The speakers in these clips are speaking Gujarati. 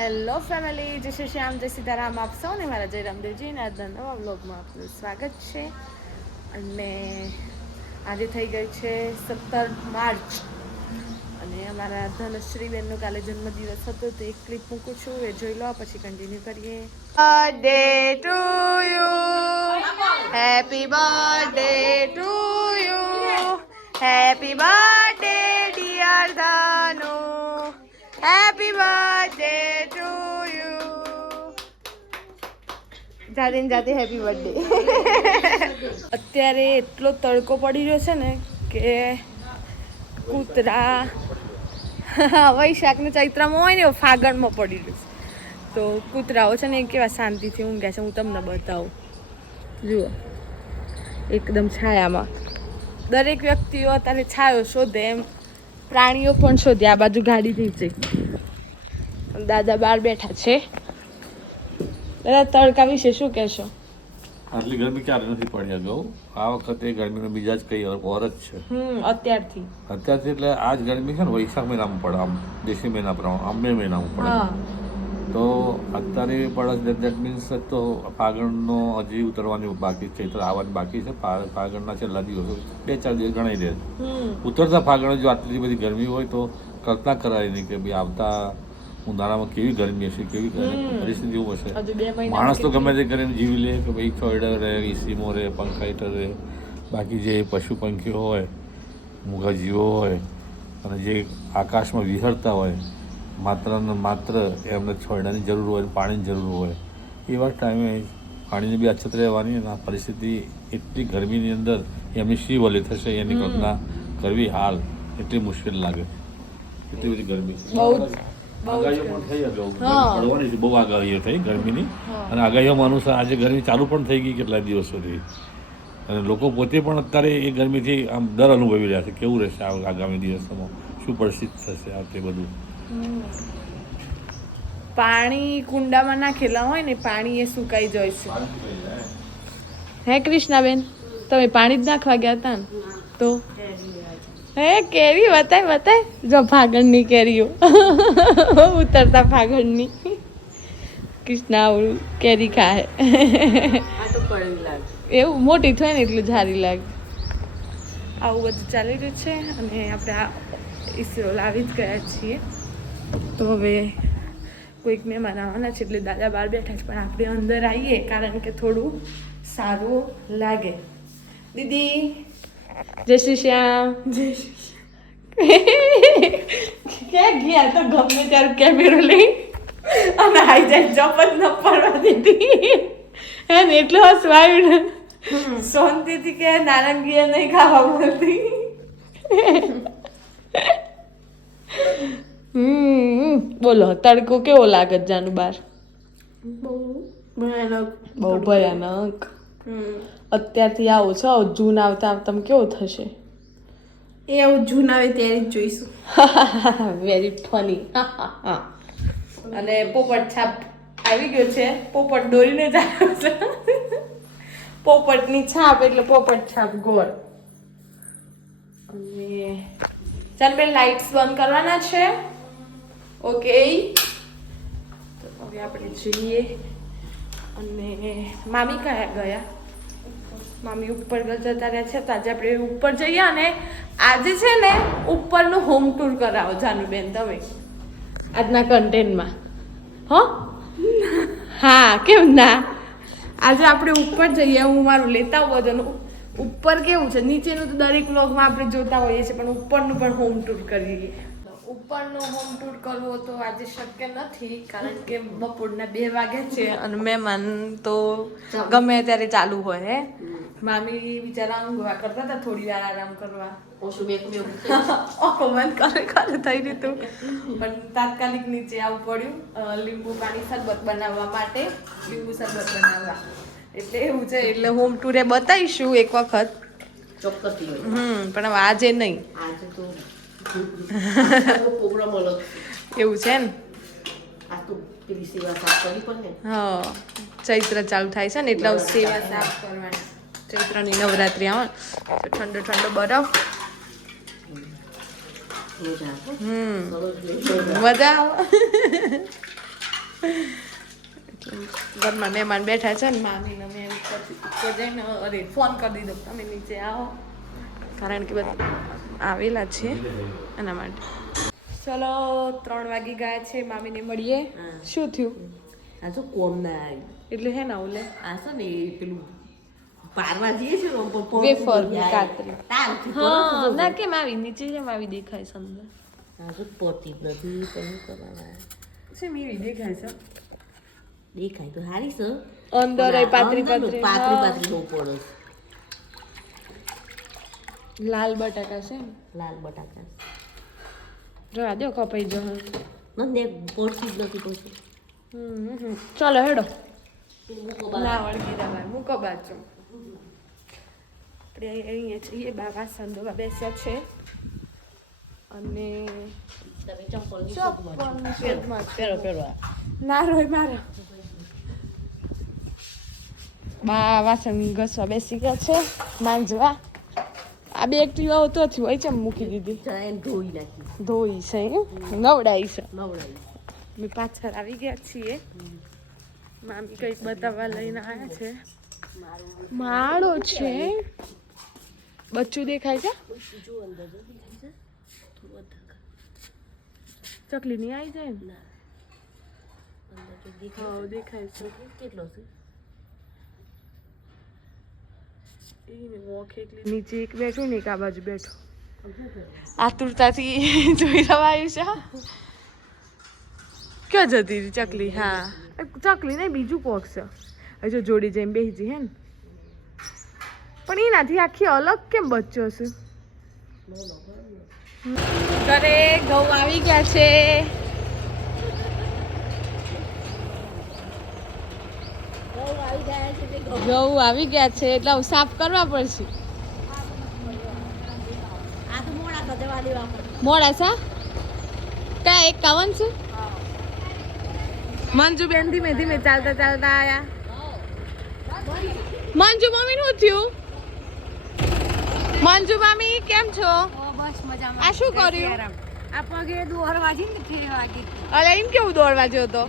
હેલો ફેમિલી, જય શ્રી શ્યામ, જય સીતારામ. આપ સૌને મારા જય રામદેવજીના આજના નવા વ્લોગમાં આપનું સ્વાગત છે. અને આજે થઈ ગઈ છે 17 માર્ચ અને અમારા ધનશ્રીબેનનો કાલે જન્મદિવસ હતો, તો એક ક્લિપ મૂકું છું, એ જોઈ લો, પછી કન્ટિન્યુ કરીએ. Birthday to you, happy birthday to you, happy birthday dear Dhanu, happy birthday to you. જાતે જાતે હેપી બર્થડે. અત્યારે એટલો તડકો પડી રહ્યો છે ને કે કૂતરા વૈશાખ ને ચૈત્રમાં હોય ને ફાગણમાં પડી રહ્યું છે, તો કૂતરાઓ છે ને કેવા શાંતિથી ઊંઘ્યા છે. હું તમને બતાવું, જુઓ, એકદમ છાયામાં. દરેક વ્યક્તિઓ અત્યારે છાયો શોધે, એમ પ્રાણીઓ પણ શોધે. આ બાજુ ગાડી થઈ છે, દાદા બહાર બેઠા છે. દાદા, તડકા વિશે શું કહેશો? આટલી ગરમી ક્યારે નથી પડી અગાઉ. આ વખતે ગરમીનો મિજાજ કઈ ઓર જ છે. અત્યારથી એટલે આ જ ગરમી છે ને વૈશાખ મહિનામાં પડે, આમ દેશી મહિના પ્રમાણે આમ 2 મહિનામાં પડે. તો અત્યારે પડે, દેટ મીન્સ તો ફાગણનો હજી ઉતરવાની બાકી છે, ચૈત્ર આવવાની બાકી છે. ફાગણના છેલ્લા દિવસો 2-4 દિવસ ગણાઈ દે. ઉતરતા ફાગણ જો આટલી બધી ગરમી હોય તો કલ્પના કરાય નહીં કે ભાઈ આવતા ઉનાળામાં કેવી ગરમી હશે, કેવી પરિસ્થિતિઓ હશે. માણસ તો ગમે તે કરીને જીવી લે કે ભાઈ છોયડા રહે, ઈસીમો રહે, પંખા હીટર રહે. બાકી જે પશુ પંખીઓ હોય, મૂગા જીવો હોય અને જે આકાશમાં વિહરતા હોય, માત્ર ને માત્ર એમને છોયડાની જરૂર હોય, પાણીની જરૂર હોય. એવા ટાઈમે પાણીની બી અછત રહેવાની અને આ પરિસ્થિતિ એટલી ગરમીની અંદર એમની શી વલી થશે એની કલ્પના કરવી હાલ એટલી મુશ્કેલ લાગે. એટલી બધી ગરમી છે. આગાહીઓ પણ થઈ અગાઉ પડવાની છે, બહુ આગાહીઓ થઈ ગરમીની. અને આગાહીઓમાં અનુસાર આજે ગરમી ચાલુ પણ થઈ ગઈ કેટલા દિવસોથી, અને લોકો પોતે પણ અત્યારે એ ગરમીથી આમ ડર અનુભવી રહ્યા છે. કેવું રહેશે આગામી દિવસોમાં, શું પરિસ્થિતિ થશે આ તે બધું. પાણી કુંડામાં નાખેલા હોય ને, પાણી એ સુકાઈ જાય છે. હે કૃષ્ણાબેન, તમે પાણી જ નાખવા ગયા હતા ને? તો હે કેરી બતાય, જો ફાગણની કેરીઓ ઉતરતા ફાગણની. કૃષ્ણા કેરી ખાય એવું, મોટી થાય ને એટલું સારી લાગે. આવું બધું ચાલી રહ્યું છે અને આપણે આ ઈસરો લાવી જ ગયા છીએ. તો હવે કોઈક મહેમાન આવવાના છે, એટલે દાદા બહાર બેઠા છે, પણ આપણે અંદર આવીએ કારણ કે થોડું સારું લાગે. દીદી, જય શ્રી શ્યામ. જય શ્રી ક્યાં ગયા? તો ગમે ત્યારે કેમેરો લઈ અને આઈ જાય, જપત ન પડવા દીધી. હે ને એટલું હસવું આવ્યું ને, શાંતિથી કે નારંગી નહીં ખાવા મળતી. બોલો, તડકો કેવો લાગે જાનું બાર? બહુ ભયાનક. અત્યારથી આવું છો, જૂન આવતા આવતા કેવું થશે? એ આવું જૂન આવે ત્યારે જ જોઈશું. Very funny. અને પોપટ છાપ આવી ગયો છે. પોપટ દોરીને જ આવ્યો છે. પોપટની છાપ એટલે પોપટ છાપ ગોળ. અને ચાલ બેન, લાઇટ્સ બંધ કરવાના છે. ઓકે, તો હવે આપણે જઈએ. અને મામી કયા ગયા? મામી ઉપર જતા રહ્યા છે, તો આજે આપણે ઉપર જઈએ. અને આજે છે ને ઉપરનું હોમ ટૂર કરાવો જાનુબેન તમે આજના કન્ટેન્ટમાં. હા, કેમ ના? આજે આપણે ઉપર જઈએ, હું મારું લેતા હોઉં બધું. ઉપર કેવું છે, નીચેનું તો દરેક વ્લોગમાં આપણે જોતા હોઈએ છીએ, પણ ઉપરનું પણ હોમ ટૂર કરીએ. ઉપરનું હોમ ટૂર કરવો તો આજે શક્ય નથી, કારણ કે બપોરના 2 વાગ્યા છે અને મહેમાન તો ગમે ત્યારે ચાલુ હોય. હે મામી બિચારા ઊંઘવા કરતા હતા, થોડી વાર આરામ કરવા. થઈ રહ્યું, પણ તાત્કાલિક નીચે આવવું પડ્યું લીંબુ પાણી શરબત બનાવવા માટે. લીંબુ શરબત બનાવવા એટલે એવું છે. એટલે હોમ ટૂરે બતાવીશું એક વખત ચોક્કસ. પણ હવે આજે નહીં, આજે તો પ્રોગ્રામ અલગ એવું છે ને. હા, ચૈત્ર ચાલુ થાય છે ને, એટલે સેવા સાફ કરવાની. ચૈત્રની નવરાત્રી આવે તો ઠંડો ઠંડો બરફ. મજા આવે. ઘરમાં મહેમાન બેઠા છે ને મામીને મેં ઉપર જઈને અરે ફોન કરી દીધો તમે નીચે આવો કારણ કે બધા આવેલા છે એના માટે. ચલો 3 વાગી ગયા છે મામીને મળીએ. શું થયું? આ તો કોમ ના આવી એટલે હે ને ઓલે આ છે ને એ પેલું પારવા જઈએ છે ને વેફર કાતરી. તારથી હા ના કેમ આવી નીચે કેમ આવી દેખાય છે અંદર? આ તો પોતી જ નથી પણ કરવાના સેમ એવી દેખાય છે દેખાય તો હારી છે અંદર એ પાતરી પાતરી પાતરી બહુ પડે લાલ બટાકા છે ને લાલ બટાકા જોવા દો કપાઈ જો મને પડતી જ નથી પછી ચાલો હેડો ના વળગી દવા મૂકો બાજુ. આપણે અહીંયા છીએ બાબા સંધોવા બેસ્યા છે અને તમે ચંપલ ચોપનની શોધમાં છે. પેરો ના રોય મારા બા વાસણ ઘસવા બેસી ગયા છે માંજવા. આ બે એક્ટિવાઓ તો થયું હોય છે મૂકી દીધી જઈને ધોઈ નાખી ધોઈ છે નવડાઈ છે. નવડાવી અમે પાછળ આવી ગયા છીએ. મામી કંઈક બતાવવા લઈને આવ્યા છે. માળો છે બચ્ચું દેખાય છે જો અંદર જો દેખાય છે થોડું ચકલી ની આવી જાય ને અંદર જો દેખાય હા દેખાય છે કેટલો છે નીચે એક બેઠું ને એક આ બાજુ બેઠો આતુરતાથી જોઈ રવાયું છે. ક્યાં જતી રહી ચકલી? હા ચકલી નહીં બીજું કોક છે હજુ જોડી જઈને બેસી હે ને પણ એનાથી આખી અલગ કેમ બચ્ચો છે? ઘરે ઘઉં આવી ગયા છે. ઘઉં આવી ગયા છે એટલે હું સાફ કરવા પડશે. આ તો મોડા બધા દેવા પડે મોડા સા ક્યાં 51 છે? મંજુ બેન ધીમે ધીમે ચાલતા ચાલતા આયા. મંજુ મમ્મી શું થયું? મંજુ મામી કેમ છો? બસ મજામાં. આ શું કર્યું? આ પગે દોરવા જઈને 3 વાગે અલે એમ કેવું દોડવા જો તો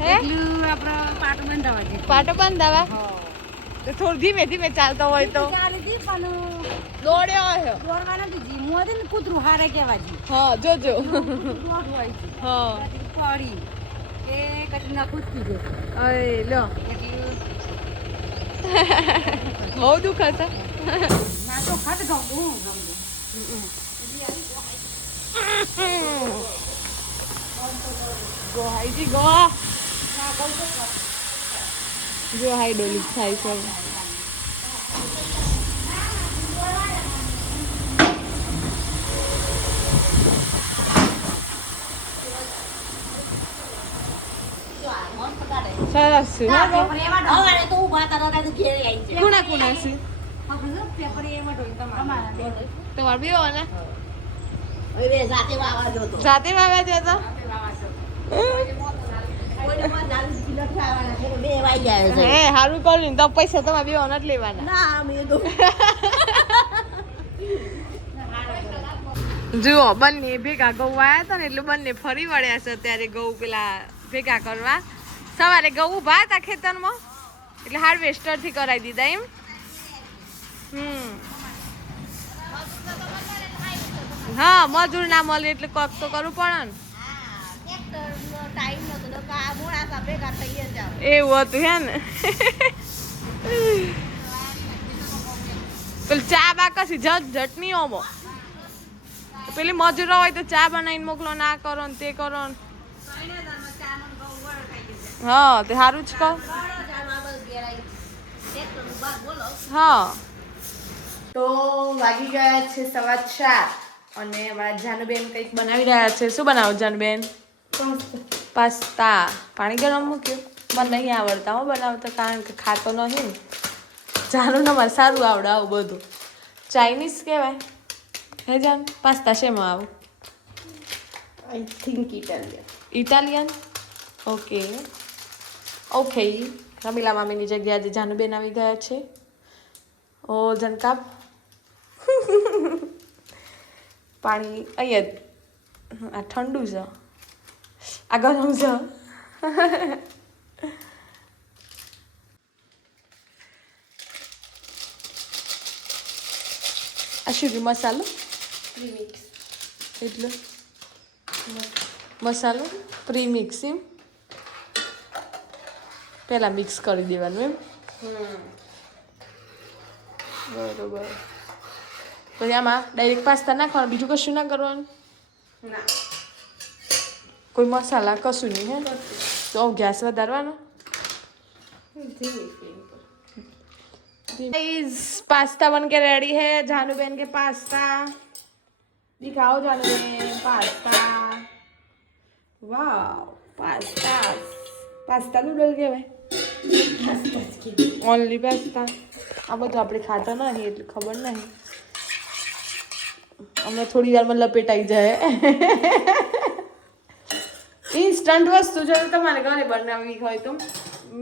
હે એટલું આપણે પાટો બંધાવા જઈએ. પાટો બંધાવા તો થોડું ધીમે ધીમે ચાલતો હોય તો ચાલે દી પણ દોડ્યો હોય. દોરવા નથી જી મોદે ને કૂતરું હારે કહેવા જી હા જોજો દોડ હોય છે હા પડી એ કદી ના કૂદકી દે અરે લો એટલે બહુ દુખ હશે. ના તો ખત ગમું ગો હાઈજી ગો જો હાઈ ડોલી થાય છે. સરસ છે હા બહુ. હવે તો ઊભા કરવા તો ઘેર આવી જાય કોના કોના છે પેપર એમાં ઢોઈ તમારે તમારે બે ને હવે જાતે વાવા જો તો જાતે વાવ્યા છે તો કોઈમાં નાનું કિલો ખાવાના છે બે વાઈ જાય છે હે સારું કર્યું ને તો પૈસા તમારે બે નથી લેવાના. ના મેં તો જુઓ બંને ભેગા ઘઉં વાયા હતા ને એટલે બંને ફરી વળ્યા છે અત્યારે ઘઉં પેલા ભેગા કરવા. સવારે ઘઉં ઉભા હતા ખેતરમાં એટલે હાર્વેસ્ટર થી કરાવી દીધા એમ. હા મજૂર ના મળે એટલે કોક તો કરવું પડે ને. ટાઈમ નતો તો કા મોડા સા ભેગા થઈ જાવ એવું હતું હે ને. પેલી ચા બા કશી ઝટ નહીં ઓમો. પેલી મજૂરો હોય તો ચા બનાવીને મોકલો ના કરો ને તે કરો ને. હા તે સારું જ કહું. હા તો વાગી ગયા છે 4:15 અને અમારા જાનુબેન કંઈક બનાવી રહ્યા છે. શું બનાવો જાનુબેન? પાસ્તા. પાણી ગરમ મૂક્યું. મને નહીં આવડતા હો બનાવતા કારણ કે ખાતો નહીં ને. જાનું ને મારે સારું આવડે આવું બધું. ચાઇનીઝ કહેવાય હે જાન? પાસ્તા શેમાં આવું? I think Italian Italian? Okay okay. Ramila મામીની જગ્યાએ આજે જાનુબેન આવી ગયા છે. ઓ જનકાપ પાણી અહીંયા આ ઠંડુ છે આ ગરમ છે. આ શું રહ્યું? મસાલો પ્રીમિક્સ. એટલે મસાલો પ્રીમિક્સ એમ પહેલાં મિક્સ કરી દેવાનું એમ. બરોબર. પછી આમાં ડાયરેક્ટ પાસ્તા નાખવાનું, બીજું કશું ના કરવાનું? ના. કોઈ મસાલા કશું નહીં હે? તો ગેસ વધારવાનો. ધીમી ફ્લેમ પર. पास्ता बन के रेडी है। जानू बहन के पास्ता दिखाओ। जानू बहन पास्ता, वाह पास्ता, पास्ता नूडल के भाई ओनली पास्ता। આ બધું આપણે ખાતા નહીં એટલે ખબર નહીં. હમણાં થોડી વારમાં લપેટાઈ જાય. ઇન્સ્ટન્ટ વસ્તુ જો તમારે ઘરે બનાવવી હોય તો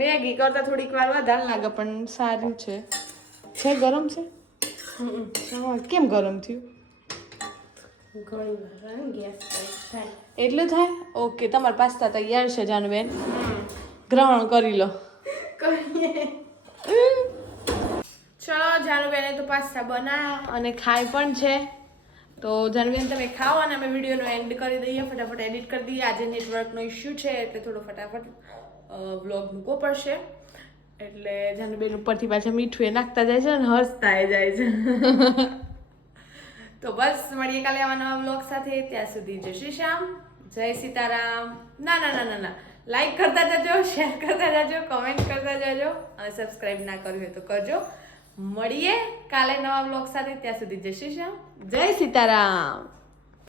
મેગી કરતાં થોડીક વાર વધારે લાગે પણ સારું છે. છે ગરમ છે? હા, કેમ ગરમ થયું? ઘણી વાર ગેસ થાય. એટલું થાય? ઓકે, તમારા પાસ્તા તૈયાર છે જાનુબેન, ગ્રહણ કરી લો. ચલો, જાનુબેને તો પાસ્તા બનાવ્યા અને ખાય પણ છે. તો જાનુબેન તમે ખાઓ અને અમે વિડીયોનો એન્ડ કરી દઈએ, ફટાફટ એડિટ કરી દઈએ. આજે નેટવર્કનો ઇશ્યુ છે એટલે થોડો ફટાફટ વ્લોગ મૂકવો પડશે. એટલે જાનુબેન ઉપરથી પાછા મીઠું એ નાખતા જાય છે અને હસતા જાય છે. તો બસ મળીએ કાલે આવા નવા વ્લોગ સાથે. ત્યાં સુધી જય શ્રી શ્યામ, જય સીતારામ. ના ના ના ના ના, લાઈક કરતા જજો, શેર કરતા જજો, કમેન્ટ કરતા જજો અને સબસ્ક્રાઈબ ના કર્યું હોય તો કરજો. મળીએ કાલે નવા વ્લોગ સાથે. ત્યાં સુધી જય શ્રી શ્યામ, જય સીતારામ.